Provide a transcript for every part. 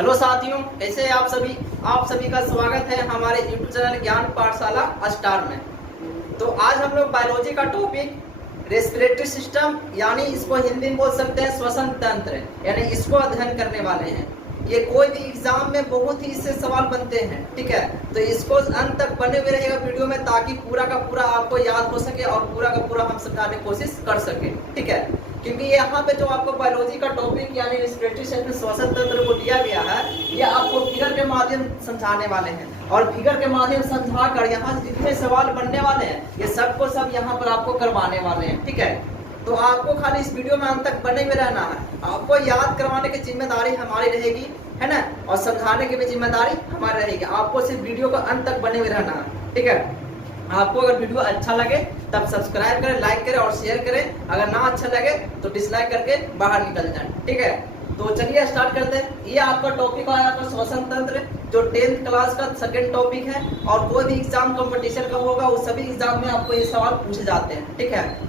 Hello साथियों, कैसे हैं आप सभी का स्वागत है हमारे YouTube चैनल ज्ञान पाठशाला स्टार में। तो आज हम लोग बायोलॉजी का टॉपिक रेस्पिरेटरी सिस्टम यानी इसको हिंदी में बोल सकते हैं श्वसन तंत्र, यानी इसको अध्ययन करने वाले हैं। ये कोई भी एग्जाम में बहुत ही इससे सवाल बनते हैं, ठीक है। तो इसको अंत तक बने हुए रहेगा वीडियो में, ताकि पूरा का पूरा आपको याद हो सके और पूरा का पूरा हम समझाने की कोशिश कर सके, ठीक है। क्योंकि यहाँ पे जो आपको बायोलॉजी का टॉपिक यानी रेस्पिरेटरी सिस्टम श्वसन तंत्र को दिया गया है, ये आपको फिगर के माध्यम समझाने वाले हैं और फिगर के माध्यम समझा कर यहाँ से जितने सवाल बनने वाले हैं ये सबको सब यहाँ पर आपको करवाने वाले हैं, ठीक है। तो आपको खाली इस वीडियो में अंत तक बने हुए रहना है। आपको याद करवाने की जिम्मेदारी हमारी रहेगी, है ना, और समझाने की भी जिम्मेदारी हमारी रहेगी। आपको सिर्फ वीडियो को अंत तक बने हुए रहना है, ठीक है। आपको अगर वीडियो अच्छा लगे तब सब्सक्राइब करें, लाइक करें और शेयर करें। अगर ना अच्छा लगे तो डिसलाइक करके बाहर निकल जाए, ठीक है। तो चलिए स्टार्ट करते हैं। ये आपका टॉपिक है आपका श्वसन तंत्र, जो 10th क्लास का सेकंड टॉपिक है और कोई भी एग्जाम कंपटीशन का होगा उस सभी एग्जाम में आपको ये सवाल पूछे जाते हैं, ठीक है।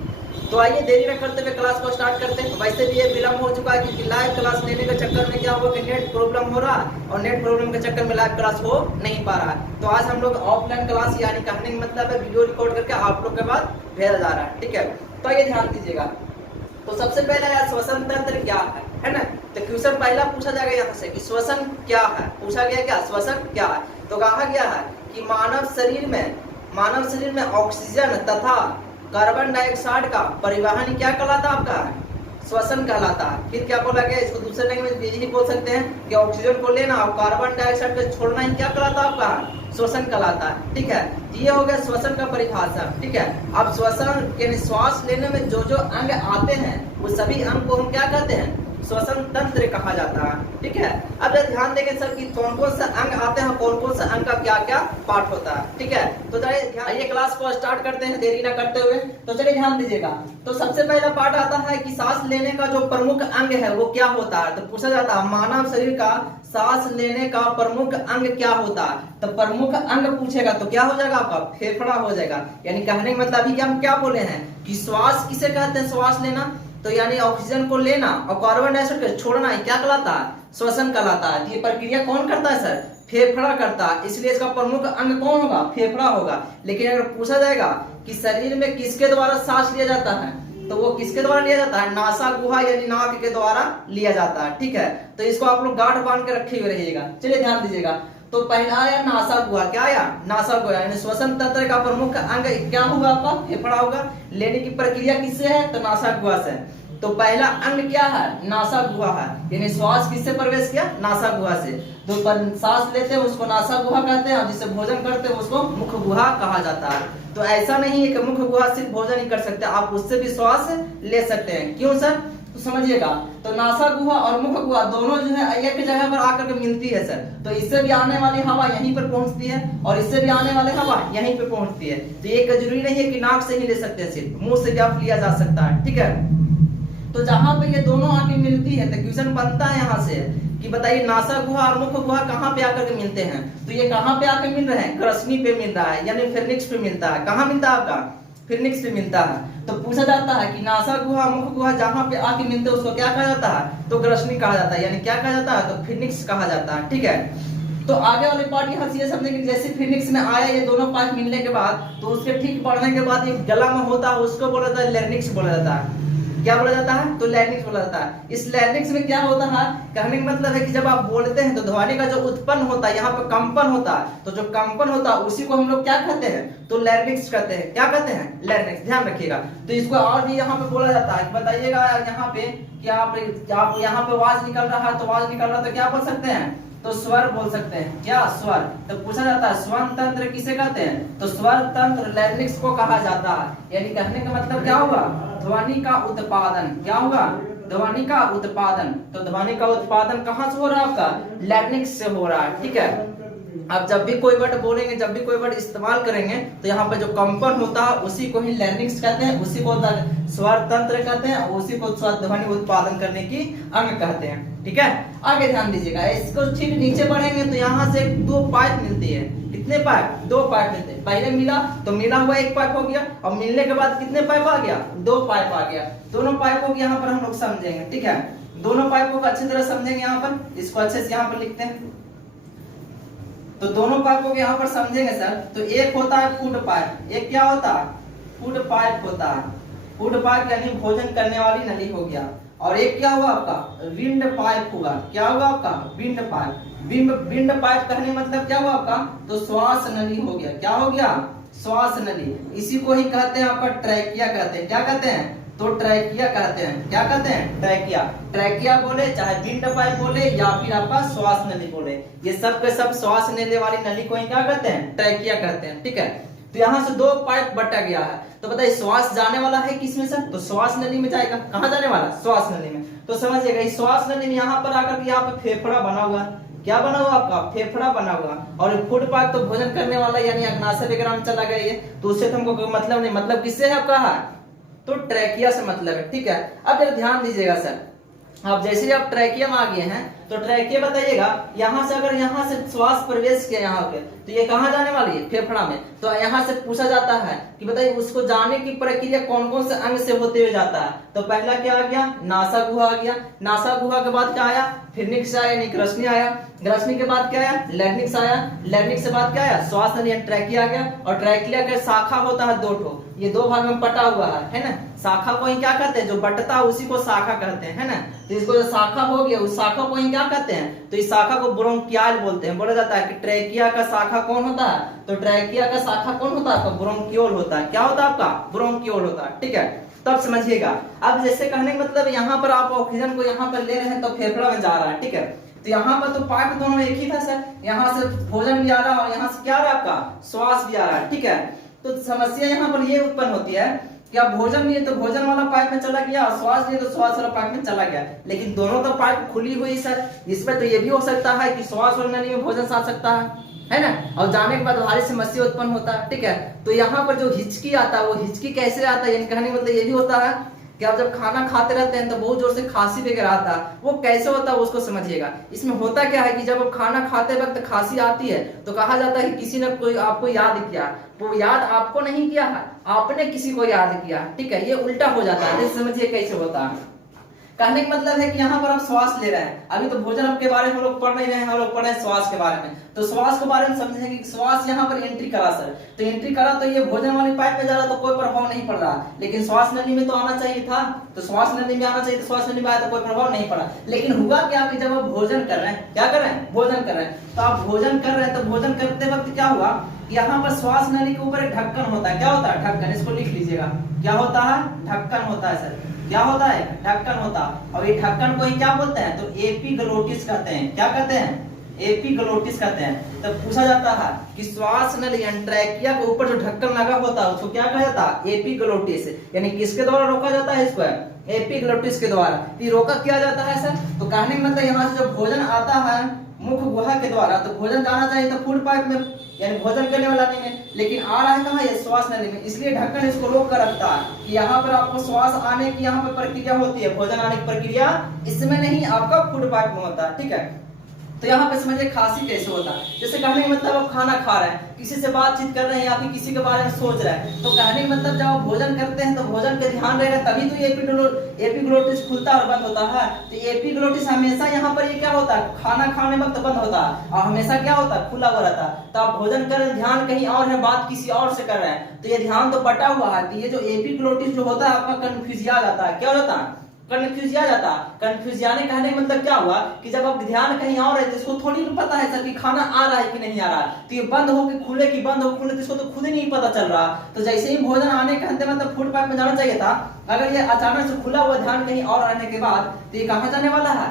तो आइए देरी न करते हुए क्लास को स्टार्ट करते हैं। वैसे भी ये विलम्ब हो चुका है क्योंकि लाइव क्लास लेने के चक्कर में क्या हुआ कि नेट प्रॉब्लम हो रहा है और नेट प्रॉब्लम के चक्कर में लाइव क्लास हो नहीं पा रहा है। तो आज हम लोग ऑफलाइन क्लास यानी कहने का मतलब है वीडियो रिकॉर्ड करके आप लोग के बाद भेजा जा रहा है, ठीक है। तो आइए ध्यान दीजिएगा। तो सबसे पहले श्वसन तंत्र क्या है ना। तो क्वेश्चन पहला पूछा जाएगा यहाँ से कि श्वसन क्या है। पूछा गया क्या श्वसन क्या है। तो कहा गया है कि मानव शरीर में ऑक्सीजन तथा कार्बन डाइऑक्साइड का परिवहन क्या कहलाता है आपका श्वसन कहलाता है। फिर क्या बोला गया, इसको दूसरे लैंग्वेज में यही बोल सकते हैं कि ऑक्सीजन को लेना और कार्बन डाइऑक्साइड को छोड़ना ही क्या कहलाता है आपका श्वसन कहलाता है, ठीक है। ये हो गया श्वसन का परिभाषा, ठीक है। अब श्वसन यानी श्वास लेने में जो जो अंग आते हैं वो सभी अंग को हम क्या कहते हैं श्वसन तंत्र कहा जाता है, ठीक है। अब ध्यान देंगे सर कि कौन कौन सा अंग आते हैं, कौन कौन सा अंग का क्या क्या पार्ट होता है, ठीक है। तो चलिए क्लास को स्टार्ट करते हैं देरी ना करते हुए। तो चलिए ध्यान दीजिएगा। तो सबसे पहला पार्ट आता है कि सांस लेने का जो प्रमुख अंग है वो क्या होता है। तो पूछा जाता है मानव शरीर का सांस लेने का प्रमुख अंग क्या होता है। तो प्रमुख अंग पूछेगा तो क्या हो जाएगा आपका फेफड़ा हो जाएगा। यानी कहने का मतलब हम क्या बोले हैं कि श्वास किसे कहते हैं श्वास लेना, तो यानी ऑक्सीजन को लेना और कार्बन डाइऑक्साइड को छोड़ना ही क्या कहलाता है श्वसन कहलाता है। ये प्रक्रिया कौन करता है सर फेफड़ा करता है, इसलिए इसका प्रमुख अंग कौन होगा फेफड़ा होगा। लेकिन अगर पूछा जाएगा कि शरीर में किसके द्वारा सांस लिया जाता है तो वो किसके द्वारा लिया जाता है नासा गुहा यानी नाक के द्वारा लिया जाता है, ठीक है। तो इसको आप लोग गांठ बांध के रखे हुए रहिएगा। चलिए ध्यान दीजिएगा। तो पहला आया नासा गुहा, क्या आया नासा गुहा यानी श्वसन तंत्र का प्रमुख अंग क्या होगा आपका फेफड़ा होगा। लेने की प्रक्रिया किससे है तो नासा गुहा से। तो पहला अंग क्या है नासा गुहा है, यानी श्वास किससे प्रवेश किया नासा गुहा से। तो सांस लेते हैं उसको नासा गुहा कहते हैं और जिससे भोजन करते हैं उसको मुख गुहा कहा जाता है। तो ऐसा नहीं है कि मुख गुहा सिर्फ भोजन ही कर सकते, आप उससे भी श्वास ले सकते हैं। क्यों सर तो समझिएगा। तो नासा गुहा और मुख गुहा दोनों जो है एक जगह पर आकर के मिलती है सर। तो इससे भी आने वाली हवा यहीं पर पहुंचती है और इससे भी आने वाली हवा यहीं पर पहुंचती है। तो ये जरूरी नहीं है कि नाक से ही ले सकते हैं, सिर्फ मुंह से भी आप लिया जा सकता है, ठीक है। तो जहां पे ये दोनों आके मिलती है तो क्वेश्चन बनता है यहाँ से कि बताइए नासा गुहा और मुख गुहा कहाँ पे आकर के मिलते हैं। तो ये कहाँ पे आकर मिल रहे हैं ग्रसनी पे मिल रहा है यानी फिरनिक्स पे मिलता है। कहाँ मिलता है आपका फिरनिक्स पे मिलता है। तो पूछा जाता है कि नासा गुहा मुख गुहा जहां पे आके मिलते हैं उसको क्या कहा जाता है तो ग्रसनी कहा जाता है, यानी क्या कहा जाता है तो फिरनिक्स कहा जाता है, ठीक है। तो आगे वाले पार्ट यहाँ से ये समझेंगे जैसे फिरनिक्स में आया ये दोनों पार्ट मिलने के बाद तो उसके ठीक बढ़ने के बाद ये गला में होता है उसको बोला जाता है लैरिंक्स बोला जाता है। क्या बोला जाता है तो लैरिंक्स बोला जाता है। इस लैरिंक्स में क्या होता है कहने का मतलब है कि जब आप बोलते हैं तो ध्वनि का जो उत्पन्न होता है यहाँ पे कंपन होता है, तो जो कंपन होता है उसी को हम लोग क्या कहते हैं तो लैरिंक्स कहते हैं। क्या कहते हैं लैरिंक्स, ध्यान रखिएगा। तो इसको और भी यहाँ पे बोला जाता है बताइएगा यहाँ पे कि आप यहाँ पे आवाज निकल रहा है तो आवाज निकल रहा है तो क्या बोल सकते हैं तो स्वर बोल सकते हैं, क्या स्वर। तो पूछा जाता है श्वसन तंत्र किसे कहते हैं तो स्वर तंत्र लैरिंक्स को कहा जाता है। यानी कहने का मतलब क्या होगा ध्वनि का उत्पादन, क्या होगा ध्वनि का उत्पादन। तो ध्वनि का उत्पादन कहाँ से हो रहा है आपका लैरिंक्स से हो रहा है, ठीक है। अब जब भी कोई वर्ड बोलेंगे जब भी कोई वर्ड इस्तेमाल करेंगे तो यहाँ पे जो कंपन होता है उसी को ही लैरिंक्स कहते हैं, उसी को स्वर तंत्र कहते हैं, उसी को ध्वनि उत्पादन करने की अंग कहते हैं, ठीक है। आगे ध्यान दीजिएगा। इसको ठीक नीचे बढ़ेंगे तो यहाँ से दो पाइप मिलती है। कितने पाइप दो पाइप मिलते हैं। पहले मिला तो मिला हुआ एक पाइप हो गया और मिलने के बाद कितने पाइप आ गया दो पाइप आ गया। दोनों पाइपों को यहाँ पर हम लोग समझेंगे, ठीक है। दोनों पाइपों को अच्छी तरह समझेंगे। यहाँ पर इसको अच्छे से यहाँ पर लिखते हैं। तो दोनों पाइपों को यहाँ पर समझेंगे सर। तो एक होता है फूड पाइप, एक क्या होता है फूड पाइप होता है। फूड पाइप यानी भोजन करने वाली नली हो गया। और एक क्या हुआ आपका विंड पाइप हुआ। क्या हुआ आपका विंड पाइप। विंड पाइप कहने मतलब क्या हुआ आपका तो श्वास नली हो गया। क्या हो गया श्वास नली। इसी को ही कहते हैं आपका ट्रैकिया कहते हैं। क्या कहते हैं तो ट्रैकिया कहते हैं। क्या कहते हैं ट्रैकिया। ट्रैकिया बोले चाहे विंड पाइप बोले या फिर आपका श्वास नली बोले, ये सब के सब श्वास लेने वाली नली को ही क्या कहते हैं ट्रैकिया कहते हैं। ठीक है। तो यहाँ से दो पाइप बटा गया है। तो बताइए श्वास जाने वाला है किसमें सर तो श्वास नली में जाएगा। कहाँ जाने वाला श्वास नली में। तो समझिएगा इस श्वास नली में यहाँ पर आकर यहाँ पे फेफड़ा बना हुआ। क्या बना हुआ आपका फेफड़ा बना हुआ। और फूड पाइप तो भोजन करने वाला यानी अग्नाशय वगैरह में चला गया ये, तो उससे तो हमको कोई मतलब नहीं। मतलब किससे है आपका है तो ट्रैकिया से मतलब है। ठीक है। अब जरा ध्यान दीजिएगा सर, अब जैसे ही आप ट्रैकिया में आ गए हैं तो ट्रैकिया बताइएगा यहाँ से अगर यहाँ से श्वास प्रवेश किया यहाँ पे तो ये कहाँ जाने वाली है फेफड़ा में। तो यहाँ से पूछा जाता है कि बताइए उसको जाने की प्रक्रिया कौन कौन से अंग से होते हुए जाता है। तो पहला क्या आ गया नासा गुहा आ गया। नासा गुहा के बाद क्या आया फिरनिक्स आया यानी ग्रसनी आया। ग्रसनी के बाद क्या आया लैरिंक्स आया। लैरिंक्स से बाद क्या आया श्वास नली ट्रैकिया आ गया। और ट्रैकिया का शाखा होता है दो ठो, ये दो भाग में बटा हुआ है ना। शाखा को ही क्या कहते हैं जो बटता है उसी को शाखा कहते हैं है ना। तो इसको जो शाखा हो गया उस शाखा को ही क्या कहते हैं तो इस शाखा को ब्रोंकियाल बोलते हैं। बोला जाता है कि ट्रैकिया का शाखा कौन होता है तो ट्रैकिया का शाखा कौन होता है आपका ब्रोंकियोल होता है। क्या होता है आपका ब्रोंकियोल होता है। ठीक है। तब समझिएगा। अब जैसे कहने का मतलब यहाँ पर आप ऑक्सीजन को यहाँ पर ले रहे हैं तो फेफड़ा में जा रहा है। ठीक है। तो यहाँ पर तो पाइप दोनों एक ही था सर। यहाँ से भोजन भी आ रहा है और यहाँ से क्या आ रहा है आपका श्वास भी आ रहा है। ठीक है। तो समस्या यहाँ पर ये उत्पन्न होती है कि अब भोजन लिए तो भोजन वाला पाइप में चला गया और श्वास लिए तो श्वास वाला पाइप में चला गया। लेकिन दोनों तो पाइप खुली हुई सर। इसमें तो ये भी हो सकता है कि श्वास वाली नली में भोजन आ सकता है ना। और जाने के बाद भारी समस्या उत्पन्न होता है। ठीक है। तो यहाँ पर जो हिचकी आता है वो हिचकी कैसे आता है यानी कहने का मतलब ये भी होता है कि आप जब खाना खाते रहते हैं तो बहुत जोर से खांसी वगैरह आता है। वो कैसे होता है उसको समझिएगा। इसमें होता क्या है कि जब आप खाना खाते वक्त खांसी आती है तो कहा जाता है कि किसी ने कोई आपको याद किया। वो याद आपको नहीं किया है आपने किसी को याद किया। ठीक है। ये उल्टा हो जाता है। जैसे समझिए कैसे होता है। कहने का मतलब है कि यहाँ पर आप श्वास ले रहे हैं। अभी तो भोजन के बारे में हम लोग पढ़ नहीं रहे हैं, हम लोग पढ़ रहे हैं श्वास के बारे में। तो श्वास के बारे में समझेंगे कि श्वास यहाँ पर एंट्री करा सर। तो एंट्री करा तो ये भोजन वाली पाइप में जा रहा तो कोई प्रभाव नहीं पड़ रहा। लेकिन श्वास नली में तो आना चाहिए था। तो श्वास नली में आना चाहिए तो श्वास नली में आया तो कोई प्रभाव नहीं पड़ा। लेकिन हुआ क्या कि जब आप भोजन कर रहे हैं क्या कर रहे हैं भोजन कर रहे हैं। तो आप भोजन कर रहे हैं तो भोजन करते वक्त क्या हुआ यहाँ पर श्वास नली के ऊपर एक ढक्कन होता है। क्या होता है ढक्कन। इसको लिख लीजिएगा। क्या होता है ढक्कन होता है सर। क्या होता है ढक्कन होता है। और ये ढक्कन को ही क्या बोलते हैं तो एपिग्लोटिस कहते हैं। क्या कहते हैं एपिग्लोटिस कहते हैं। तब पूछा जाता है कि श्वास नली यानी ट्रैकिया के ऊपर जो ढक्कन लगा होता है उसको क्या कहा जाता है एपिग्लोटिस। यानी किसके द्वारा रोका जाता है इसको एपिग्लोटिस के द्वारा। ये रोका किया जाता है सर। तो कहने का मतलब यहाँ से जब भोजन आता है मुख गुहा के द्वारा तो भोजन जाना चाहिए तो फूड पाइप में यानी भोजन करने वाला नहीं है। लेकिन आ रहा है कहाँ ये श्वास नली में। इसलिए ढक्कन इसको रोक कर रखता है कि यहाँ पर आपको श्वास आने की यहाँ पर प्रक्रिया होती है। भोजन आने की प्रक्रिया इसमें नहीं आपका फूड पाइप में होता है। ठीक है। तो यहाँ पे समझिए खांसी कैसे होता है। जैसे कहने का मतलब आप खाना खा रहे हैं किसी से बातचीत कर रहे हैं या फिर किसी के बारे में सोच रहे हैं। तो कहने का मतलब जब आप भोजन करते हैं तो भोजन पे ध्यान रहेगा तभी तो एपिग्लोटिस खुलता और बंद होता है। तो एपिग्लोटिस हमेशा यहाँ पर ये क्या होता है खाना खाने वक्त बंद होता है और हमेशा क्या होता है खुला हुआ रहता है। तो आप भोजन कर रहे हैं ध्यान कहीं और है बात किसी और से कर रहे हैं तो ये ध्यान तो बटा हुआ है। तो ये जो एपिग्लोटिस जो होता है आपका कंफ्यूजिया जाता है। क्या होता है कंफ्यूजिया जाता है। कंफ्यूजियाने कहने का मतलब क्या हुआ कि जब आप ध्यान कहीं और है तो इसको थोड़ी नहीं पता है सर कि खाना आ रहा है कि नहीं आ रहा है। तो ये बंद हो के खुले की बंद हो खुले तो इसको तो खुद ही नहीं पता चल रहा। तो जैसे ही भोजन आने का मतलब फूड पाइप में जाना चाहिए था। अगर ये अचानक से खुला हुआ ध्यान कहीं और आने के बाद तो ये कहाँ जाने वाला है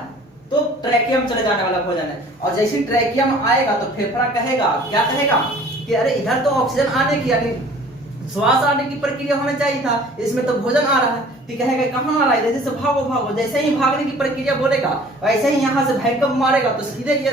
तो ट्रैकियम चले जाने वाला भोजन है। और जैसे ही ट्रैकियम आएगा तो फेफड़ा कहेगा क्या कहेगा कि अरे इधर तो ऑक्सीजन आने की यानी श्वास आने की प्रक्रिया होना चाहिए था। इसमें तो भोजन आ रहा है। ठीक है कहाँ आ रहा है जैसे भागो भागो। जैसे ही भागने की प्रक्रिया बोलेगा वैसे ही यहाँ से भयंकर मारेगा तो सीधे ये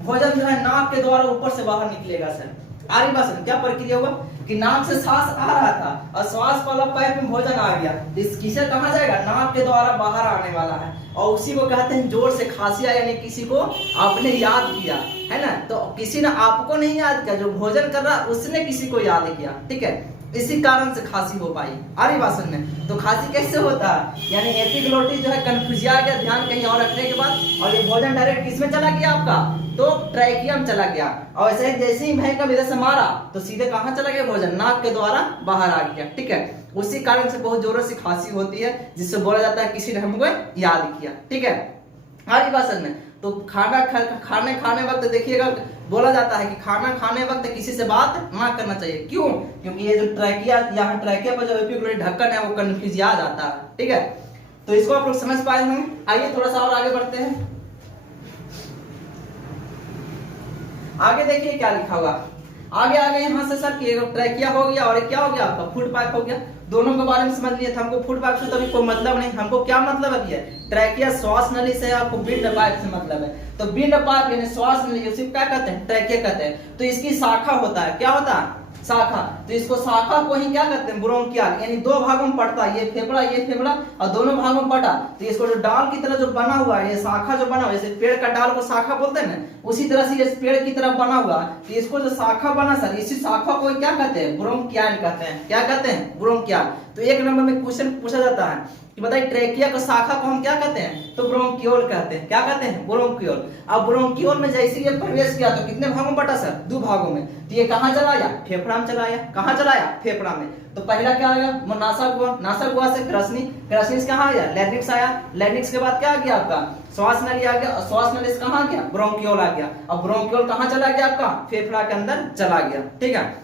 भोजन जो है नाक के द्वारा ऊपर से बाहर निकलेगा सर। आरी बात क्या प्रक्रिया होगा कि नाक से सांस आ रहा था और श्वास वाला पाइप में भोजन आ गया। इस किसे कहाँ जाएगा नाक के द्वारा बाहर आने वाला है। और उसी को कहते हैं जोर से खांसी आया यानी किसी को आपने याद किया है ना। तो किसी ने आपको नहीं याद किया जो भोजन कर रहा उसने किसी को याद किया। ठीक है इसी कारण से खांसी हो पाई। आ रही बात समझ में? तो खांसी कैसे होता है, यानी एपिग्लोटिस जो है कन्फ्यूजिया गया, ध्यान कहीं और रखने के बाद, और ये भोजन डायरेक्ट किसमें चला गया आपका, तो ट्रैकियम चला गया। और ऐसे ही जैसे ही भय का विधि से मारा तो सीधे कहाँ चला गया, भोजन नाक के द्वारा बाहर आ गया। ठीक है, उसी कारण से बहुत जोरों से खांसी होती है, जिससे बोला जाता है किसी ने हमको याद किया। ठीक है, आ रही बात समझ में? तो खाने वक्त देखिएगा बोला जाता है कि खाना खाने वक्त किसी से बात ना करना चाहिए। क्यों? क्योंकि ये जो ट्रैकिया, यहाँ ट्रैकिया पर जो एपिग्लोटिस ढक्कन है वो कन्फ्यूजिया जाता है। ठीक है, तो इसको आप लोग समझ पाए होंगे। आइए थोड़ा सा और आगे बढ़ते हैं। आगे देखिए क्या लिखा हुआ, आगे यहाँ से सर ट्रैकिया हो गया और क्या हो गया आपका, फूड पाइप हो गया। दोनों के बारे में समझ लिए थे। हमको फूड पाइप से तो अभी कोई मतलब नहीं, हमको क्या मतलब अभी है, ट्रैकिया श्वास नली से, आपको विंड पाइप से मतलब है। तो विंड पाइप यानी श्वास नली, उसे क्या कहते हैं, ट्रैकिया कहते हैं। तो इसकी शाखा होता है, क्या होता है, शाखा। तो इसको शाखा को ही क्या कहते हैं, ब्रोंकियल, यानी दो भागों में पड़ता है, ये फेफड़ा और दोनों भागों में पटा। तो इसको जो डाल की तरह जो बना हुआ है, ये शाखा जो बना हुआ है, जैसे पेड़ का डाल को शाखा बोलते हैं ना, उसी तरह से ये पेड़ की तरह बना हुआ। तो इसको जो शाखा बना सर, इसी शाखा को क्या कहते हैं, ब्रोंकियल कहते हैं। क्या कहते हैं, ब्रोंकियल। तो एक नंबर में क्वेश्चन पूछा जाता है कि बताइए ट्रैकिया को शाखा को हम क्या कहते हैं, तो ब्रोंकियोल कहते हैं। क्या कहते हैं, ब्रोंकियोल। अब ब्रोंकियोल में जैसे ये प्रवेश किया तो कितने भागों में बटा सर, दो भागों में। तो ये कहाँ चला आया, फेफड़ा में चला आया। कहाँ चला आया, फेफड़ा में। तो पहला क्या आया, नासा हुआ से कृष्णी से कहाँ आया, लैरिंक्स आया। लैरिंक्स के बाद क्या आ गया आपका, श्वास नली आ गया। श्वास नली से कहाँ आ गया, ब्रोंकियोल आ गया। अब ब्रोंकियोल कहाँ चला गया आपका, फेफड़ा के अंदर चला गया। ठीक है,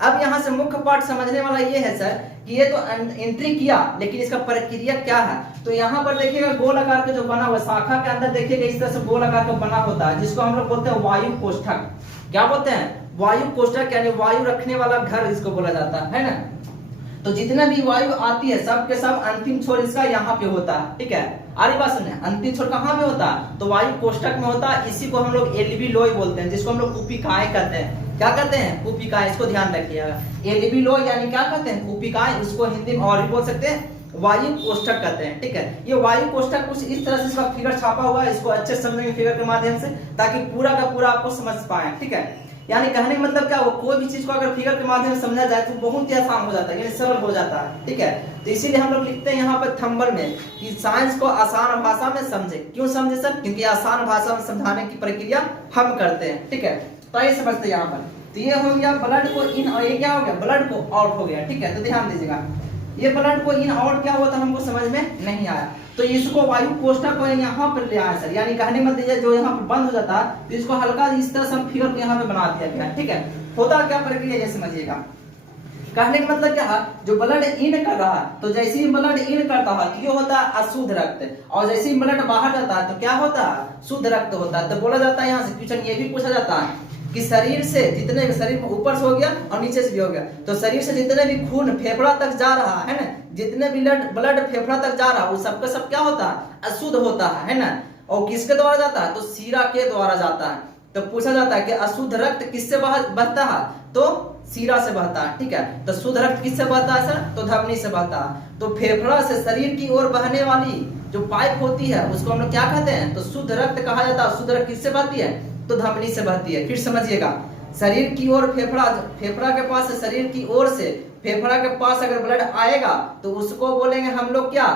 अब यहाँ से मुख्य पार्ट समझने वाला ये है सर कि ये तो एंट्री किया, लेकिन इसका प्रक्रिया क्या है। तो यहाँ पर देखिएगा गोल आकार का जो बना हुआ शाखा के अंदर देखिएगा इस तरह से गोल आकार का बना होता है, जिसको हम लोग बोलते हैं वायु कोष्ठक। क्या बोलते हैं, वायु कोष्ठक, यानी वायु रखने वाला घर इसको बोला जाता है ना। तो जितना भी वायु आती है सब के सब अंतिम छोर इसका यहाँ पे होता है। ठीक है, आरी बात सुने, अंतिम छोर कहाँ पे होता है, तो वायु कोष्ठक में होता है। इसी को हम लोग एल्वियोलाई बोलते हैं, जिसको हम लोग कुपिकाएं कहते हैं। क्या कहते हैं, कुपिकाएं। इसको ध्यान रखिएगा, एल्वियोलाई यानी क्या कहते हैं, कुपिकाएं। उसको हिंदी में और भी बोल सकते हैं, वायु कोष्ठक कहते हैं। ठीक है, ये वायु कोष्ठक कुछ इस तरह से इसका फिगर छापा हुआ है। इसको अच्छे से समझेंगे फिगर के माध्यम से, ताकि पूरा का पूरा आपको समझ पाए। ठीक है, यानी कहने का मतलब क्या, वो कोई भी चीज को अगर फिगर के माध्यम से समझा जाए तो बहुत ही आसान हो जाता है, यानी सरल हो जाता है। ठीक है, तो इसीलिए हम लोग लिखते हैं यहाँ पर थंबल में कि साइंस को आसान भाषा में समझे। क्यों समझे सर, क्योंकि आसान भाषा में समझाने की प्रक्रिया हम करते हैं। ठीक है, तो ये समझते हैं यहाँ पर। तो ये हो गया ब्लड को इन, और ये क्या हो गया, ब्लड को आउट हो गया। ठीक है, तो ध्यान दीजिएगा, ये ब्लड को इन आउट क्या हुआ था हमको समझ में नहीं आया। तो इसको वायु कोष्ठक को यहाँ पर ले आया सर, यानी कहने मत दीजिए जो यहाँ पर बंद हो जाता है तो इसको हल्का इस तरह से हम फिगर को यहाँ पे बना दिया गया। ठीक है, होता क्या प्रक्रिया ये समझिएगा। कहने का मतलब क्या है, जो ब्लड इन कर रहा है तो जैसे ही ब्लड इन करता है तो ये होता है अशुद्ध रक्त, और जैसे ही ब्लड बाहर जाता है तो क्या होता है, शुद्ध रक्त होता है। तो बोला जाता है यहाँ से क्वेश्चन ये भी पूछा जाता है कि शरीर से जितने भी, शरीर में ऊपर से हो गया और नीचे से भी हो गया, तो शरीर से जितने भी खून फेफड़ा तक जा रहा है ना, जितने भी ब्लड फेफड़ा तक जा रहा है वो सबका सब क्या होता है, अशुद्ध होता है ना। और किसके द्वारा जाता है, तो सीरा के द्वारा जाता है। तो पूछा जाता है कि अशुद्ध रक्त किससे बहता है, तो सीरा से बहता है। ठीक है, तो शुद्ध रक्त किससे बहता है सर, तो धमनी से बहता है। तो फेफड़ा से शरीर की ओर बहने वाली जो पाइप होती है उसको हम लोग क्या कहते हैं, तो शुद्ध रक्त कहा जाता है। शुद्ध रक्त किससे बहती है, तो धमनी से बहती है। फिर समझिएगा, शरीर की ओर फेफड़ा के पास से, शरीर की ओर से फेफड़ा के पास अगर ब्लड आएगा तो उसको बोलेंगे हम लोग क्या,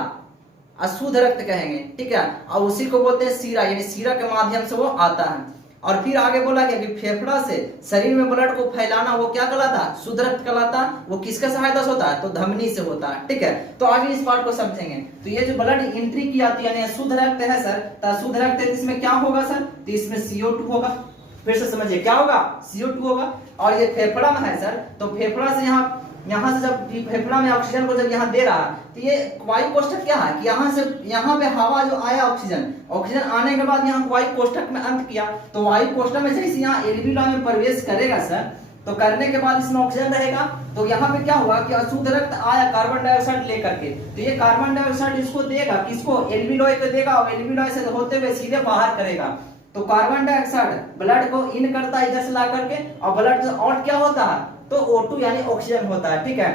अशुद्ध रक्त कहेंगे। ठीक है, और उसी को बोलते हैं सीरा, यानी सीरा के माध्यम से वो आता है। और फिर आगे बोला गया कि फेफड़ा से शरीर में ब्लड को फैलाना वो क्या कहलाता है, शुद्ध रक्त कहलाता है। वो किसके सहायता से होता है, तो धमनी से होता है। ठीक है, तो आगे इस पार्ट को समझेंगे। तो ये जो ब्लड एंट्री की आती है यानी शुद्ध रक्त है सर, तो शुद्ध रक्त है इसमें क्या होगा सर, तो इसमें CO2 होगा। फिर से समझिए क्या होगा, CO2 होगा। और ये फेफड़ा में है सर, तो फेफड़ा से यहाँ से जब फेफड़ा में ऑक्सीजन को जब यहाँ दे रहा है तो ये वायु कोष्ठक क्या है कि यहाँ से यहाँ पे हवा जो आया ऑक्सीजन आने के बाद यहाँ वायु कोष्ठक में अंत किया। तो वायु कोष्ठक में जैसे यहाँ एल्वियोलाई में प्रवेश करेगा सर, तो करने के बाद इसमें ऑक्सीजन रहेगा। तो यहाँ पे क्या हुआ कि अशुद्ध रक्त आया कार्बन डाइऑक्साइड लेकर के, तो ये कार्बन डाइऑक्साइड इसको देगा, किसको, एल्वियोलाई को देगा, और एल्वियोलाई से होते हुए सीधे बाहर करेगा। तो कार्बन डाइऑक्साइड ब्लड को इन करता है इधर से ला करके, और ब्लड जो आउट क्या होता है, तो O2 यानी ऑक्सीजन होता है। ठीक है,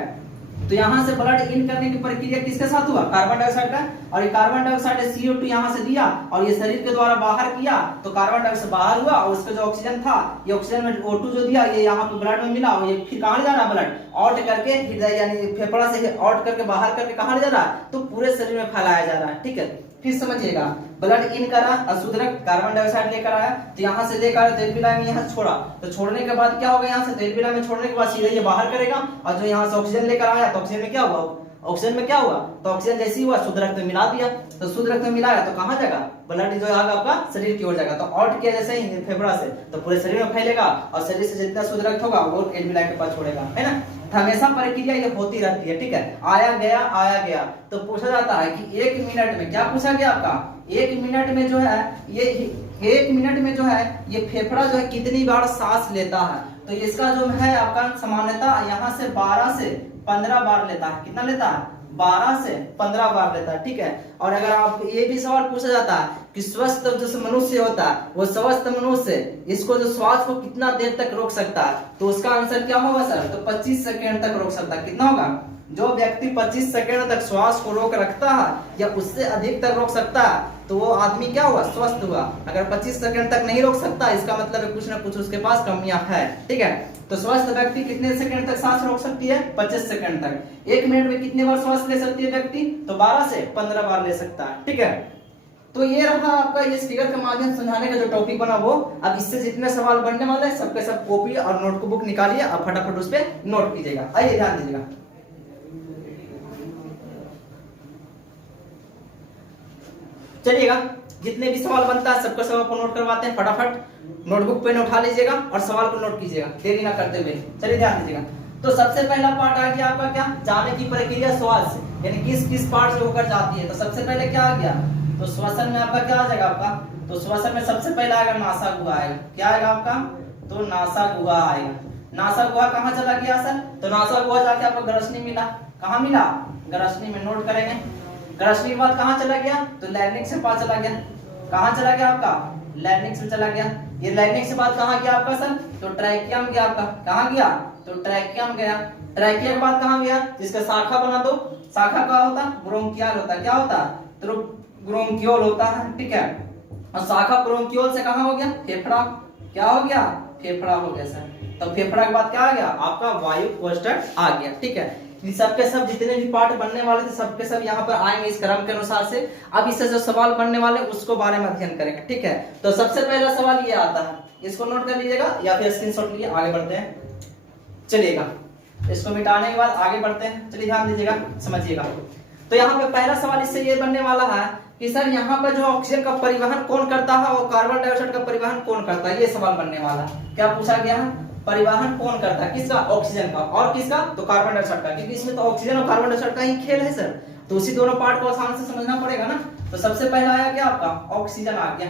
तो यहाँ से ब्लड इन करने की प्रक्रिया किसके साथ हुआ, कार्बन डाइऑक्साइड का, और ये कार्बन डाइऑक्साइड CO2 यहाँ से दिया और ये शरीर के द्वारा बाहर किया, तो कार्बन डाइऑक्साइड बाहर हुआ और उसका जो ऑक्सीजन था, ये ऑक्सीजन में O2 जो दिया ये यहाँ पे ब्लड में मिला और ये फिर कहाँ जा रहा है, ब्लड आउट करके हृदय यानी फेफड़ा से आउट करके बाहर करके कहाँ जा रहा है, तो पूरे शरीर में फैलाया जा रहा है। ठीक है, फिर समझिएगा, ब्लड इन करा, अशुद्ध कार्बन डाइऑक्साइड लेकर आया, तो यहाँ से लेकर आया तो एल्विलाई में यहाँ छोड़ा, तो छोड़ने के बाद क्या होगा, यहाँ से तो एल्विलाई में छोड़ने के बाद सीधे ये बाहर करेगा, और जो यहाँ से ऑक्सीजन लेकर आया तो ऑक्सीजन में क्या हुआ, ऑक्सीजन में क्या हुआ, तो ऑक्सीजन जैसे ही हुआ शुद्ध रक्त में मिला दिया, तो शुद्ध रक्त में मिलाया तो कहाँ जाएगा, ब्लड जो आएगा आपका शरीर की ओर जाएगा, तो आउट किया जैसे ही फेफड़ा से तो पूरे शरीर में फैलेगा और शरीर से जितना शुद्ध रक्त होगा वो एल्विलाई के पास छोड़ेगा, है ना। हमेशा प्रक्रिया ये होती रहती है। ठीक है, आया गया, तो पूछा जाता है कि 1 मिनट में, क्या पूछा गया आपका, 1 मिनट में जो है ये 1 मिनट में जो है ये फेफड़ा जो है कितनी बार सांस लेता है, तो इसका जो है आपका सामान्यतः यहाँ से 12 से 15 बार लेता है। कितना लेता है, 12 से 15 बार लेता है। ठीक है, और अगर आप ये भी सवाल पूछा जाता है कि स्वस्थ जो मनुष्य होता है वो स्वस्थ मनुष्य इसको जो श्वास को कितना देर तक रोक सकता है, तो उसका आंसर क्या होगा सर, तो 25 सेकेंड तक रोक सकता है। कितना होगा, जो व्यक्ति 25 सेकेंड तक श्वास को रोक रखता है या उससे अधिक तक रोक सकता है तो वो आदमी क्या हुआ, स्वस्थ हुआ। अगर 25 सेकेंड तक नहीं रोक सकता इसका मतलब है कुछ ना कुछ उसके पास कमियां है। ठीक है, तो स्वस्थ व्यक्ति कितने सेकंड तक सांस रोक सकती है, 25 सेकंड तक। 1 मिनट में कितने बार श्वास ले सकती है व्यक्ति, तो 12 से 15 बार ले सकता है। ठीक है, तो ये रहा आपका इस फिगर के माध्यम से समझाने का जो टॉपिक बना वो। अब इससे जितने सवाल बनने वाले हैं सबके सब कॉपी और नोट बुक निकालिए और फटाफट उस पर नोट कीजिएगा। आइए ध्यान दीजिएगा, चलिएगा जितने भी सवाल बनता है सबका सब आपको नोट करवाते हैं। फटाफट नोटबुक पेन उठा लीजिएगा और सवाल को नोट कीजिएगा देरी ना करते हुए। चलिए ध्यान दीजिएगा, तो सबसे पहला पार्ट आ गया आपका क्या, जाने की प्रक्रिया श्वास से, यानी किस किस पार्ट से होकर जाती है। तो सबसे पहले क्या आ गया, तो श्वसन में आपका क्या आ जाएगा आपका, तो श्वसन में सबसे पहले आएगा नासा गुहा आएगा। क्या आएगा आपका, तो नासा गुहा आएगा। नासा गुहा कहाँ चला गया सर, तो नासा गुहा जाके आपको ग्रसनी मिला। कहाँ मिला, ग्रसनी में, नोट करेंगे। ग्रसनी के बाद कहाँ चला गया, तो लैरिंक्स से पास चला गया। कहाँ चला गया आपका, लैरिंक्स में चला गया। ये लैरिंक्स के बाद कहाँ गया आपका सर, तो ट्रैकियम गया आपका। कहाँ गया, तो ट्रैकियम गया। ट्रैकियम के बाद कहाँ गया, जिसका शाखा बना दो, शाखा क्या होता, ब्रोंकियल होता। क्या होता, तो ब्रोंकियोल होता है। ठीक है, और शाखा ब्रोंकियोल से कहाँ हो गया, फेफड़ा। क्या हो गया, फेफड़ा हो गया सर। तो फेफड़ा के बाद क्या आ गया आपका, वायु कोष्ठक आ गया। ठीक है, सबके सब जितने भी पार्ट बनने वाले थे सबके सब यहाँ पर आएंगे इस क्रम के अनुसार से। अब इससे जो सवाल बनने वाले उसको बारे में अध्ययन करेंगे। ठीक है, तो सबसे पहला सवाल ये आता है, इसको नोट कर लीजिएगा या फिर स्क्रीनशॉट लिए आगे बढ़ते हैं। चलिएगा, इसको मिटाने के बाद आगे बढ़ते हैं। चलिए ध्यान दीजिएगा, समझिएगा। तो यहाँ पे पहला सवाल इससे ये बनने वाला है कि सर यहाँ पर जो ऑक्सीजन का परिवहन कौन करता है और कार्बन डाइऑक्साइड का परिवहन कौन करता है, ये सवाल बनने वाला है। क्या पूछा गया है, परिवहन कौन करता है, किसका, ऑक्सीजन का, और किसका, तो कार्बन डाइऑक्साइड का, क्योंकि इसमें तो ऑक्सीजन और कार्बन डाइऑक्साइड का ही खेल है सर। तो उसी दोनों पार्ट को आसान से समझना पड़ेगा ना। तो सबसे पहला आया क्या आपका, ऑक्सीजन आ गया।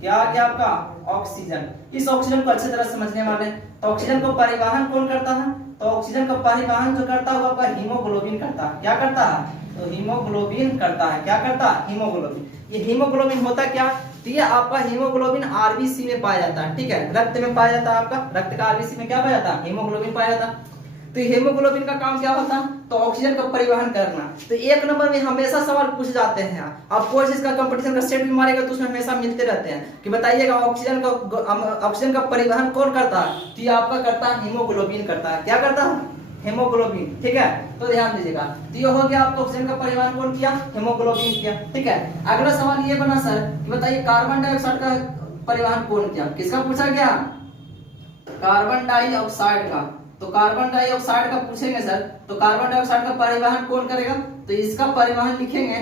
क्या आ गया आपका, ऑक्सीजन। इस ऑक्सीजन को अच्छी तरह समझने वाले। तो ऑक्सीजन को परिवहन कौन करता है, तो ऑक्सीजन का परिवहन जो करता है आपका हीमोग्लोबिन करता है। क्या करता है, तो हीमोग्लोबिन करता है। क्या करता है, हीमोग्लोबिन। ये हीमोग्लोबिन होता क्या, तो ये आपका हीमोग्लोबिन आरबीसी में पाया जाता है। ठीक है, रक्त में पाया जाता है। आपका रक्त का आरबीसी में क्या पाया जाता है, हीमोग्लोबिन पाया जाता है। तो हीमोग्लोबिन का काम क्या होता है, तो ऑक्सीजन का परिवहन करना। तो 1 नंबर में हमेशा सवाल पूछ जाते हैं। आप कोई चीज का कंपटीशन का सेट भी मारेगा तो उसमें हमेशा मिलते रहते हैं कि बताइएगा ऑक्सीजन का परिवहन कौन करता है, तो ये आपका करता है हीमोग्लोबिन करता है। क्या करता है, हीमोग्लोबिन। ठीक है, तो ध्यान दीजिएगा, तो ये हो गया आपको ऑक्सीजन का परिवहन कौन किया, हीमोग्लोबिन किया। ठीक है, अगला सवाल ये बना सर कि बताइए कार्बन डाइऑक्साइड का परिवहन कौन किया, किसका पूछा गया, कार्बन डाइऑक्साइड का। तो कार्बन डाइऑक्साइड का पूछेंगे सर, तो कार्बन डाइऑक्साइड का परिवहन कौन करेगा, तो इसका परिवहन लिखेंगे,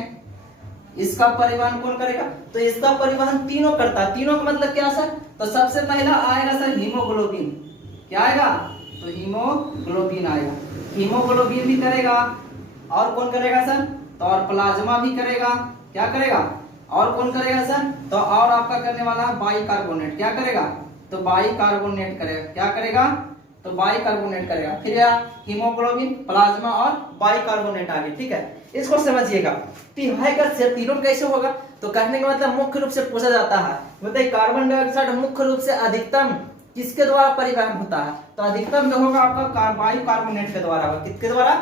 इसका परिवहन कौन करेगा, तो इसका परिवहन तीनों करता है। तीनों का मतलब क्या सर, तो सबसे पहला आएगा सर हीमोग्लोबिन। क्या आएगा, तो हीमोग्लोबिन आएगा। हीमोग्लोबिन भी करेगा, और कौन करेगा सर, तो और प्लाज्मा भी करेगा। क्या करेगा, और कौन करेगा सर, तो और आपका करने वाला है बाइकार्बोनेट। क्या करेगा, तो बाइकार्बोनेट करेगा। क्या करेगा, तो बाइकार्बोनेट करेगा। फिर हीमोग्लोबिन, प्लाज्मा और बाइकार्बोनेट आ गए। ठीक है, इसको समझिएगा। तीनों कैसे होगा, तो कहने का मतलब मुख्य रूप से पूछा जाता है, बताइए कार्बन डाइऑक्साइड मुख्य रूप से अधिकतम किसके द्वारा परिवहन होता है, तो अधिकतम जो होगा आपका बाइकार्बोनेट के द्वारा होगा। किसके द्वारा,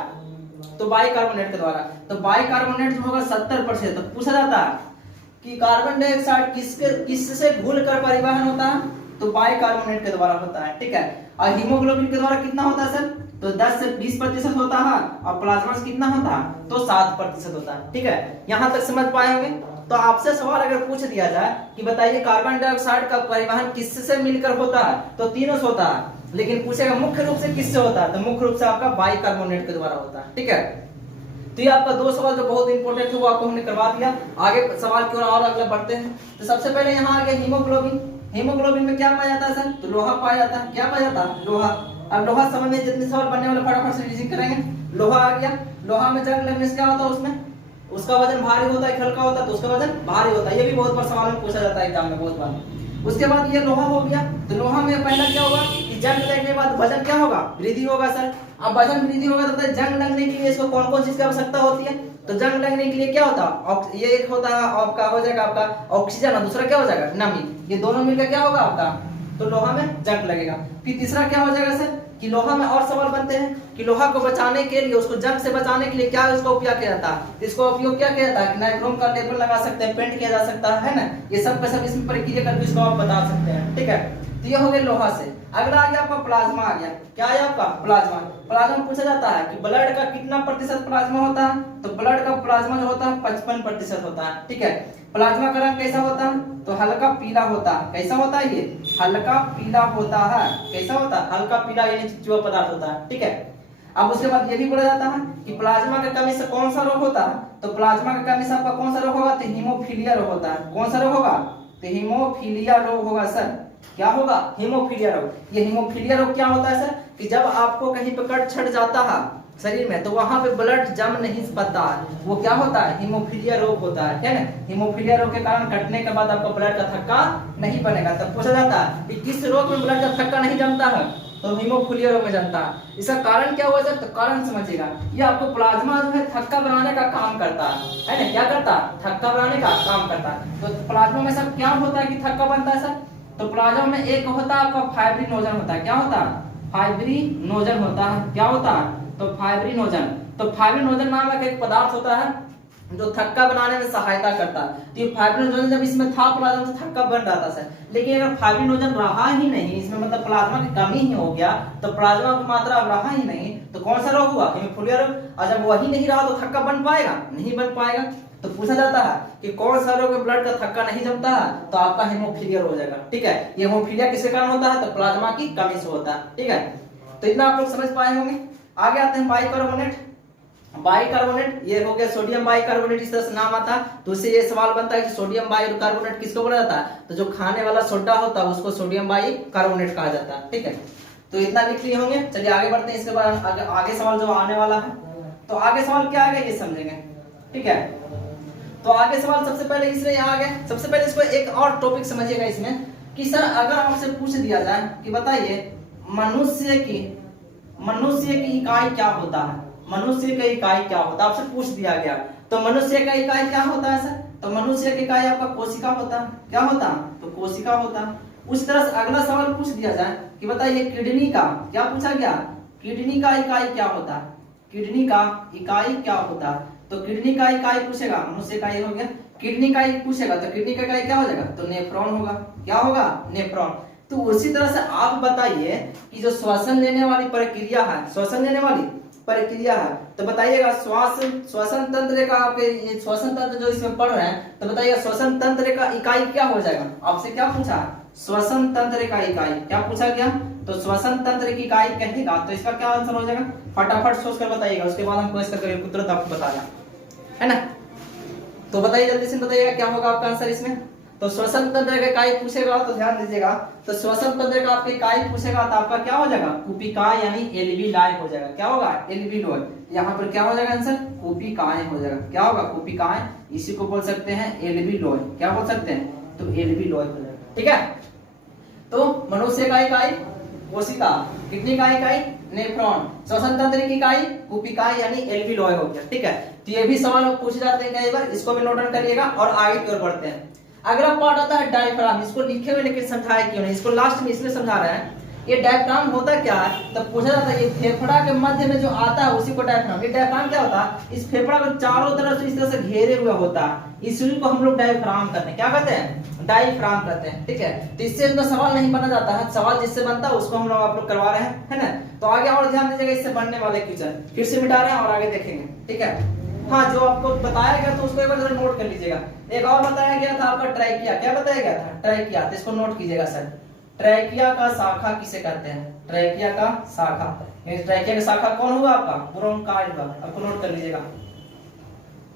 तो बाइकार्बोनेट के द्वारा। तो बाइकार्बोनेट जो होगा 70%। तो पूछा जाता है कि कार्बन डाइऑक्साइड किससे घुलकर परिवहन होता है, तो बाइकार्बोनेट के द्वारा होता है, ठीक है। और हीमोग्लोबिन के द्वारा कितना होता है सर, तो 10 से 20% होता है, और प्लाज्मा से कितना होता है, तो 7% होता है, ठीक है। यहाँ तक समझ पाए होंगे। तो आपसे सवाल अगर पूछ दिया जाए कि बताइए कार्बन डाइऑक्साइड का परिवहन किससे मिलकर होता है, तो तीनों से होता है, लेकिन पूछेगा मुख्य रूप से किससे होता है, तो मुख्य रूप से आपका बाइकार्बोनेट के द्वारा होता है, ठीक है। तो ये आपका 2 सवाल जो बहुत इंपॉर्टेंट थे वो आपको हमने करवा दिया। आगे सवाल की ओर और अगले बढ़ते हैं। तो सबसे पहले यहाँ आ गया हीमोग्लोबिन। हीमोग्लोबिन में क्या पाया जाता है सर, तो लोहा पाया जाता है। क्या पाया जाता है, लोहा। अब लोहा संबंधी जितने सवाल बनने वाले फटाफट से रिवीजन करेंगे। लोहा आ गया, लोहा में जंग लगने से क्या होता है, उसमें उसका वजन भारी होता है, हल्का होता है, तो उसका वजन भारी होता है। ये भी बहुत बार सवाल में पूछा जाता है एग्जाम में, बहुत बार। उसके बाद ये लोहा हो गया। तो लोहा में पहला क्या होगा कि जंग लगने के बाद वजन क्या होगा, वृद्धि होगा सर। अब वजन वृद्धि होगा तो जंग लगने के लिए इसको कौन कौन चीज की आवश्यकता होती है, तो जंग लगने के लिए क्या होता है, ये एक होता है आपका हो जाएगा आपका ऑक्सीजन, और दूसरा क्या हो जाएगा, नमी। ये दोनों मिलकर क्या होगा आपका, तो लोहा में जंग लगेगा। फिर तीसरा क्या हो जाएगा सर, कि लोहा में और सवाल बनते हैं कि लोहा को बचाने के लिए, उसको जंग से बचाने के लिए क्या इसका उपयोग किया जाता है, इसको उपयोग क्या किया जाता है कि नाइक्रोम का लेबल लगा सकते हैं, पेंट किया जा सकता है ना। ये सब का सब इसमें प्रक्रिया करके इसको आप बता सकते हैं, ठीक है। तो ये हो गया लोहा से। अगला आ गया आपका प्लाज्मा आ गया। क्या है आपका प्लाज्मा। प्लाज्मा पूछा जाता है कि ब्लड का कितना प्रतिशत प्लाज्मा होता है, तो ब्लड का प्लाज्मा जो होता है 55% होता है, ठीक है। प्लाज्मा का रंग कैसा होता है, तो हल्का पीला होता है। कैसा होता है, ये हल्का पीला होता है। कैसा होता है, हल्का पीला यानी चिपचिपा पदार्थ होता है, ठीक है। अब उसके बाद ये भी बोला जाता है कि प्लाज्मा की कमी से कौन सा रोग होता है, तो प्लाज्मा की कमी से आपका कौन सा रोग होगा, तो हीमोफीलिया रोग होता है। कौन सा रोग होगा, तो हीमोफीलिया रोग होगा सर। क्या होगा, हीमोफीलिया रोग। ये हीमोफीलिया रोग क्या होता है सर, कि जब आपको कहीं पे कट छट जाता है शरीर में, तो वहां पे ब्लड जम नहीं पाता है, वो क्या होता है, हीमोफीलिया रोग होता है ना। हीमोफीलिया रोग के कारण कटने के बाद आपका ब्लड का थक्का नहीं बनेगा। तब पूछा जाता है कि किस रोग में ब्लड का थक्का नहीं जमता है, तो हीमोफीलिया रोग में जमता है। इसका कारण क्या हुआ सर, तो कारण समझिएगा। ये आपको प्लाज्मा जो है थक्का बनाने का काम करता है ना। क्या करता है, थक्का बनाने का काम करता है। तो प्लाज्मा में सब क्या होता है कि थक्का बनता है सर, तो प्लाज्मा में एक होता है आपका फाइब्रिनोजन होता है। क्या होता है, फाइब्रिनोजन होता है। क्या होता है, तो फाइब्रिनोजन। तो फाइब्रिनोजन नाम का एक पदार्थ होता है जो थक्का बनाने में सहायता करता है। तो ये फाइब्रिनोजन जब इसमें था प्लाज्मा तो थक्का बन रहा था सर, लेकिन अगर फाइब्रिनोजन रहा ही नहीं इसमें, मतलब प्लाज्मा की कमी ही हो गया, तो प्लाज्मा की मात्रा अब रहा ही नहीं, तो कौन सा रोग हुआ, हीमोफीलिया रोग। और जब वही नहीं रहा तो थक्का बन पाएगा, नहीं बन पाएगा। तो पूछा जाता है कि कौन सा रोग में ब्लड का थक्का नहीं जमता है, तो आपका हीमोफीलिया हो जाएगा, ठीक है। ये हीमोफीलिया किसके कारण होता है, तो प्लाज्मा की कमी से होता है, ठीक है। तो इतना आप लोग समझ पाए होंगे। आगे आते हैं बाइकार्बोनेट। बाइकार्बोनेट ये हो गया सोडियम बाइकार्बोनेट, इस तरह से नाम आता है। तो इससे ये सवाल बनता है कि सोडियम बाइकार्बोनेट किसको बोला जाता है, तो जो खाने वाला सोडा होता है उसको सोडियम बाइकार्बोनेट कहा जाता है, ठीक है। तो इतना लिख लिए होंगे। चलिए आगे बढ़ते हैं। इसके बाद आगे सवाल जो आने वाला है, तो आगे सवाल क्या आएगा ये समझेंगे, ठीक है। तो आगे सवाल सबसे पहले इसमें यहाँ आ गया। सबसे पहले इसको एक और टॉपिक समझिएगा इसमें कि सर अगर आपसे पूछ दिया जाए कि बताइए मनुष्य की इकाई क्या होता है, मनुष्य की इकाई क्या होता है, आपसे पूछ दिया गया। तो मनुष्य का इकाई क्या होता है सर, तो मनुष्य की इकाई आपका कोशिका होता है। क्या होता है, तो कोशिका होता है। उस तरह से अगला सवाल पूछ दिया जाए कि बताइए किडनी का, क्या पूछा गया, किडनी का इकाई क्या होता है, किडनी का इकाई क्या होता है। तो किडनी का इकाई पूछेगा, मनुष्य का ये हो गया। किडनी का इकाई पूछेगा तो किडनी का इकाई क्या हो जाएगा, तो नेफ्रॉन होगा। क्या होगा, नेफ्रॉन। तो उसी तरह से आप बताइए कि जो श्वसन लेने वाली प्रक्रिया है, श्वसन लेने वाली प्रक्रिया है, तो बताइएगा श्वसन तंत्र का, आपके श्वसन तंत्र जो इसमें पढ़ रहे हैं, तो बताइएगा श्वसन तंत्र का इकाई क्या हो जाएगा। आपसे क्या पूछा, श्वसन तंत्र का इकाई क्या पूछा गया, तो श्वसन तंत्र की इकाई कहेगा। तो इसका क्या आंसर हो जाएगा, फटाफट सोच कर बताइएगा, उसके बाद हमको इसका तुरंत आपको बताना है ना। तो बताइए जल्दी से बताइएगा क्या होगा आपका आंसर इसमें। तो श्वसन तंत्र का इकाई पूछेगा तो ध्यान दीजिएगा, तो श्वसन तंत्र का आपके इकाई पूछेगा तो आपका क्या हो जाएगा, कुपिकाय यानी एल्वियोलाई हो जाएगा। क्या होगा, एल्वियोलाई। यहाँ पर क्या हो जाएगा आंसर, कुपिकाय हो जाएगा। क्या होगा, कुपिकाय। इसी को बोल सकते हैं एल्वियोलाई। क्या बोल सकते हैं, तो एल्वियोलाई हो जाएगा, ठीक है। तो मनुष्य का इकाई कोशिका, किडनी का इकाई नेफ्रॉन, श्वसन तंत्र की इकाई कुपिकाय यानी एल्वियोलाई हो गया, ठीक है। तो ये भी सवाल पूछे जाते हैं कई बार, इसको भी नोट डाउन करिएगा और आगे की ओर बढ़ते हैं। अगला पार्ट आता है डायफ्राम। इसको लिखे हुए लेकिन समझाया क्यों नहीं, इसको लास्ट में इसलिए समझा रहे हैं ये डायफ्राम होता क्या है, तो पूछा जाता है ये फेफड़ा के मध्य में जो आता है उसी को डायफ्राम। ये डायफ्राम क्या होता है, इस फेफड़ा को चारों तरफ से इस तरह से घेरे हुए होता है, इसी को हम लोग डायफ्राम कहते हैं। क्या कहते हैं, डायफ्राम कहते हैं। ठीक है, तो इससे इनका सवाल नहीं बना जाता है, सवाल जिससे बनता है उसको हम लोग आप लोग करवा रहे हैं, है ना। तो आगे और ध्यान दीजिएगा, इससे बनने वाले क्वेश्चन फिर से मिटा रहे हैं और आगे देखेंगे। ठीक है, हाँ जो आपको बताया गया तो उसको एक बार जरा नोट कर लीजिएगा। एक और बताया गया था आपका ट्रैकिया, क्या बताया गया था, ट्रैकिया, तो इसको नोट कीजिएगा सर। ट्रैकिया का शाखा किसे कहते हैं, ट्रैकिया का शाखा, ट्रैकिया का शाखा कौन होगा आपका, ब्रोंकाइड होगा, आपको नोट कर लीजिएगा।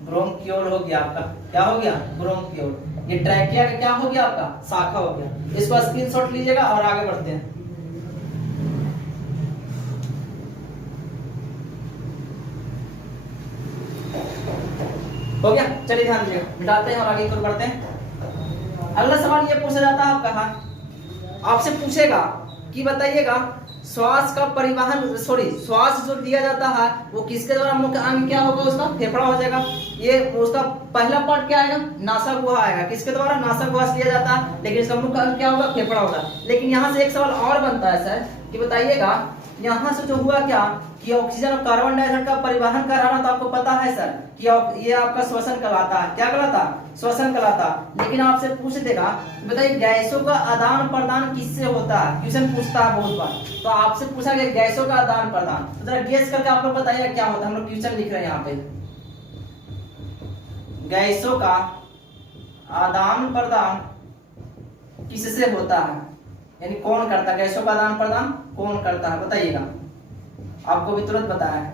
ब्रोंकियोल हो गया आपका, क्या हो गया, ब्रोंकियोल। ये ट्रैकिया का क्या हो गया आपका, शाखा हो गया। इसको स्क्रीनशॉट लीजिएगा और आगे बढ़ते हैं। हो गया, चलिए ध्यान दीजिएगा, मिटाते हैं और आगे की ओर बढ़ते हैं। अगला सवाल ये पूछा जाता है आपका, आपसे पूछेगा कि बताइएगा श्वास का परिवहन, श्वास जो लिया जाता है वो किसके द्वारा, मुख्य अंग क्या होगा उसका, फेफड़ा हो जाएगा। ये उसका पहला पार्ट क्या आएगा, नासा गुहा आएगा, किसके द्वारा, नासा गुहा से लिया जाता है, लेकिन इसका मुख्य अंग क्या होगा, फेफड़ा होगा। लेकिन यहाँ से एक सवाल और बनता है सर कि बताइएगा यहाँ से जो हुआ क्या कि ऑक्सीजन और कार्बन डाइऑक्साइड का परिवहन कर रहा, तो आपको पता है सर कि ये आपका श्वसन कहलाता है, क्या कहलाता, श्वसन कहलाता। लेकिन आपसे पूछ देगा बताइए गैसों का आदान प्रदान किससे होता है, क्वेश्चन पूछता है बहुत बार। तो आपसे पूछा गया गैसों का आदान प्रदान, तो जरा गेस करके आप लोग बताइए क्या होता है। हम लोग क्वेश्चन लिख रहे हैं यहाँ पे, गैसों का आदान प्रदान किससे होता है, यानी कौन करता है, गैसों का आदान प्रदान कौन करता है, बताइएगा। आपको भी तुरंत बताया है,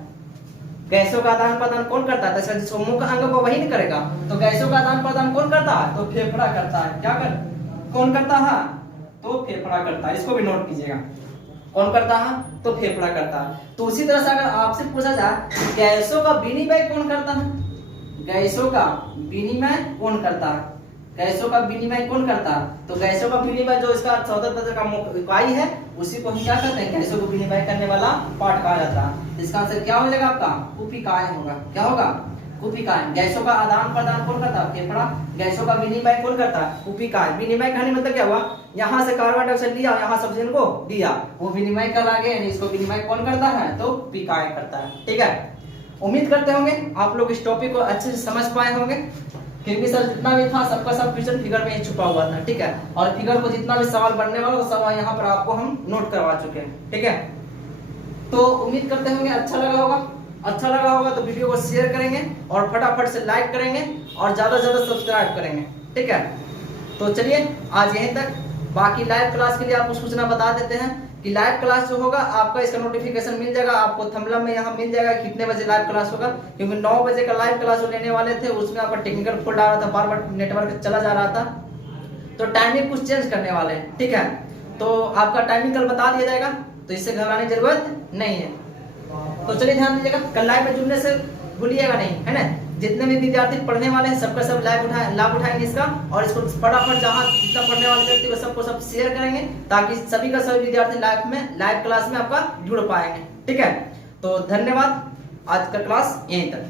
गैसों का आदान प्रदान कौन करता है, तो जिसको मुख्य अंग को वही नहीं करेगा, तो गैसों का आदान प्रदान कौन करता है, तो फेफड़ा करता है। क्या कर, कौन करता है, तो फेफड़ा करता है। इसको भी नोट कीजिएगा, कौन करता है, तो फेफड़ा करता है। तो उसी तरह से अगर आपसे पूछा जाए गैसों का विनिमय कौन करता है, गैसों का विनिमय कौन करता है, गैसों का विनिमय कौन करता है, तो गैसों का विनिमय जो इसका 14 तंत्र का मुख्य इकाई है उसी को हम क्या कहते हैं, गैसों को विनिमय करने वाला पार्ट कहा जाता है। इसका आंसर क्या हो जाएगा आपका, कुपिकाय होगा। क्या होगा, कुपिकाय। गैसों का आदान प्रदान कौन करता है, फेफड़ा। गैसों का विनिमय कौन करता है, कुपिकाय। विनिमय कहने मतलब क्या हुआ, यहाँ से कार्बन डाइऑक्साइड लिया, यहाँ से ऑक्सीजन को दिया, वो विनिमय कर आगे, यानी इसको विनिमय कौन करता है, तो पिकाय करता है। ठीक है, उम्मीद करते होंगे आप लोग इस टॉपिक को अच्छे से समझ पाए होंगे, क्योंकि सर जितना भी था सबका सब क्वेश्चन फिगर में ही छुपा हुआ था। ठीक है, और फिगर को जितना भी सवाल बनने वाला वो सब यहाँ पर आपको हम नोट करवा चुके हैं। ठीक है, तो उम्मीद करते होंगे अच्छा लगा होगा। अच्छा लगा होगा तो वीडियो को शेयर करेंगे और फटाफट से लाइक करेंगे और ज्यादा से ज्यादा सब्सक्राइब करेंगे। ठीक है, तो चलिए आज यहीं तक। बाकी लाइव क्लास के लिए आपको सूचना बता देते हैं कि लाइव क्लास जो होगा आपका इसका नोटिफिकेशन मिल जाएगा, आपको थंबनेल में यहाँ मिल जाएगा कितने बजे लाइव क्लास होगा। क्योंकि 9 बजे का लाइव क्लास जो लेने वाले थे उसमें आपका टेक्निकल फॉल्ट आ रहा था, बार बार नेटवर्क चला जा रहा था, तो टाइमिंग कुछ चेंज करने वाले हैं। ठीक है, तो आपका टाइमिंग कल बता दिया जाएगा, तो इससे घबराने की जरूरत नहीं है। तो चलिए ध्यान दीजिएगा, कल लाइव में जुड़ने से भूलिएगा नहीं, है ना। जितने भी विद्यार्थी पढ़ने वाले हैं सबका सब लाभ उठाएंगे इसका, और इसको फटाफट जहाँ जितना पढ़ने वाले व्यक्ति वो सबको सब शेयर करेंगे, ताकि सभी का सभी विद्यार्थी लाइव क्लास में आपका जुड़ पाएंगे। ठीक है, तो धन्यवाद, आज का क्लास यहीं तक।